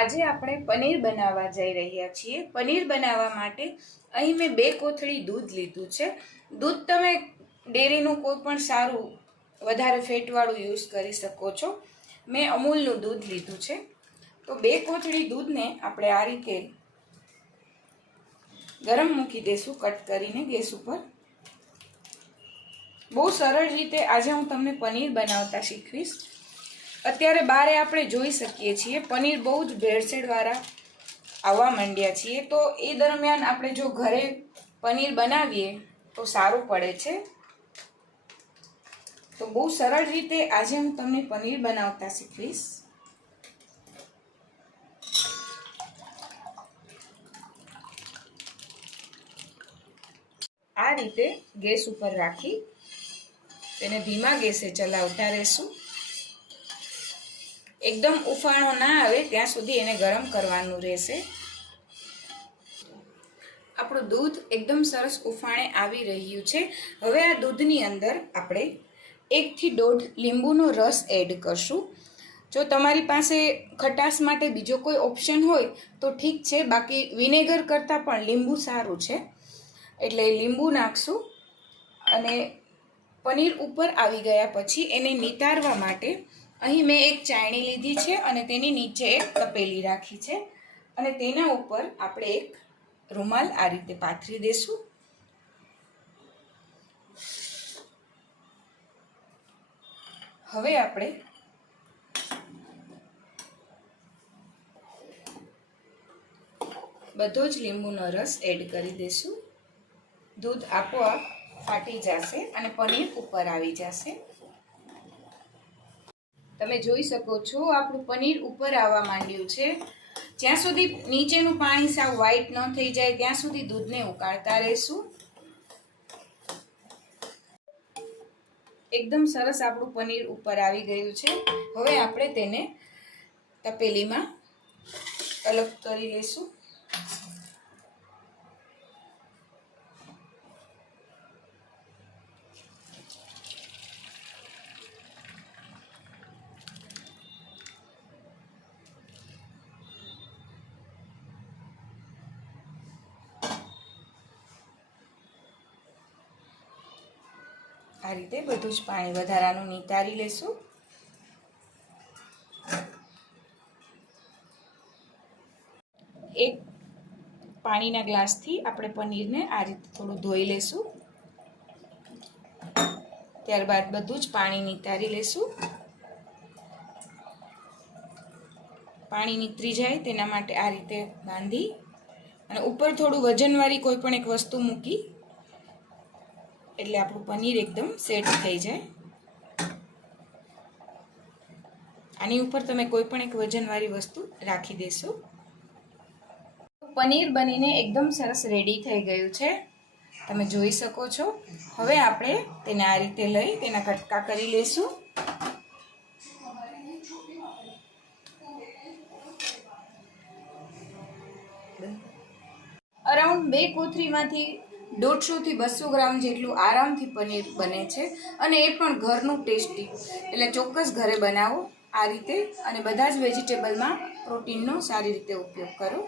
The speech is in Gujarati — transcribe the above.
આજે આપણે પનીર બનાવવા જઈ રહ્યા છીએ। પનીર બનાવવા માટે અહીં મેં 2 કોથળી દૂધ લીધું છે। દૂધ તમે ડેરીનું કોઈ પણ સારું વધારે ફેટવાળું યુઝ કરી શકો છો। મેં અમૂલનું દૂધ લીધું છે। તો 2 કોથળી દૂધને આપણે આ રીતે ગરમ મૂકી દેશું કટ કરીને ગેસ ઉપર। બહુ સરળ રીતે આજે હું તમને પનીર બનાવતા શીખવીશ। અત્યારે બારે આપણે જોઈ શકીએ છીએ પનીર બહુ જ ભેળસેળવાળા આવવા માંડ્યા છીએ, તો એ દરમિયાન આપણે જો ઘરે પનીર બનાવીએ તો સારું પડે છે। તો બહુ સરળ રીતે આજે હું તમને પનીર બનાવતા શીખવીશ। આ રીતે ગેસ ઉપર રાખી તેને ધીમા ગેસે ચલાવતા રહેશું। एकदम उफाणो ना आवे ત્યાં સુધી એને ગરમ કરવાનું રહેશે। આપણું દૂધ એકદમ સરસ ઉફાણે આવી રહ્યું છે। હવે આ દૂધની અંદર આપણે 1 થી 1.5 લીંબુનો રસ એડ કરશું। જો તમારી પાસે ખટાશ માટે બીજો કોઈ ઓપ્શન હોય તો ઠીક છે, બાકી વિનેગર કરતાં પણ લીંબુ સારું છે, એટલે લીંબુ નાખશું। અને પનીર ઉપર આવી ગયા પછી એને નિતારવા માટે અહીં મેં એક ચાયણી લીધી છે અને તેની નીચે એક તપેલી રાખી છે અને તેના ઉપર આપણે એક રૂમાલ આ રીતે પાથરી દેશું। હવે આપણે બધો જ લીંબુનો રસ એડ કરી દેશું। દૂધ આપોઆપ ફાટી જશે અને પનીર ઉપર આવી જશે। તમે જોઈ શકો છો આપણું પનીર ઉપર આવવા માંડ્યું છે। જ્યાં સુધી નીચેનું પાણી સાવ વ્હાઈટ ન થઈ જાય ત્યાં સુધી દૂધને ઉકાળતા રહેશું। એકદમ સરસ આપણું પનીર ઉપર આવી ગયું છે। હવે આપણે તેને તપેલીમાં અલગ કરી લેશું। આ રીતે બધું જ પાણી વધારાનું નિતારી લેશું। એક પાણીના ગ્લાસથી આપણે પનીરને આ રીતે થોડું ધોઈ લેશું। ત્યારબાદ બધું જ પાણી નિતારી લેશું। પાણી નીતરી જાય તેના માટે આ રીતે બાંધી અને ઉપર થોડું વજનવાળી કોઈ પણ એક વસ્તુ મૂકી એટલે આપણું પનીર એકદમ સેટ થઈ જાય। આની ઉપર તમે કોઈ પણ એક વજનવાળી વસ્તુ રાખી દેશો। પનીર બનીને એકદમ સરસ રેડી થઈ ગયું છે, તમે જોઈ શકો છો। હવે આપણે તેને આ રીતે લઈ તેના કટકા કરી લેશું। અરાઉન્ડ 2 કોથળીમાંથી 150 થી 200 ગ્રામ જેટલું આરામથી પનીર બને છે અને એ પણ ઘરનું ટેસ્ટી। એટલે ચોક્કસ ઘરે બનાવો આ રીતે અને બધા જ વેજીટેબલમાં પ્રોટીનનો સારી રીતે ઉપયોગ કરો।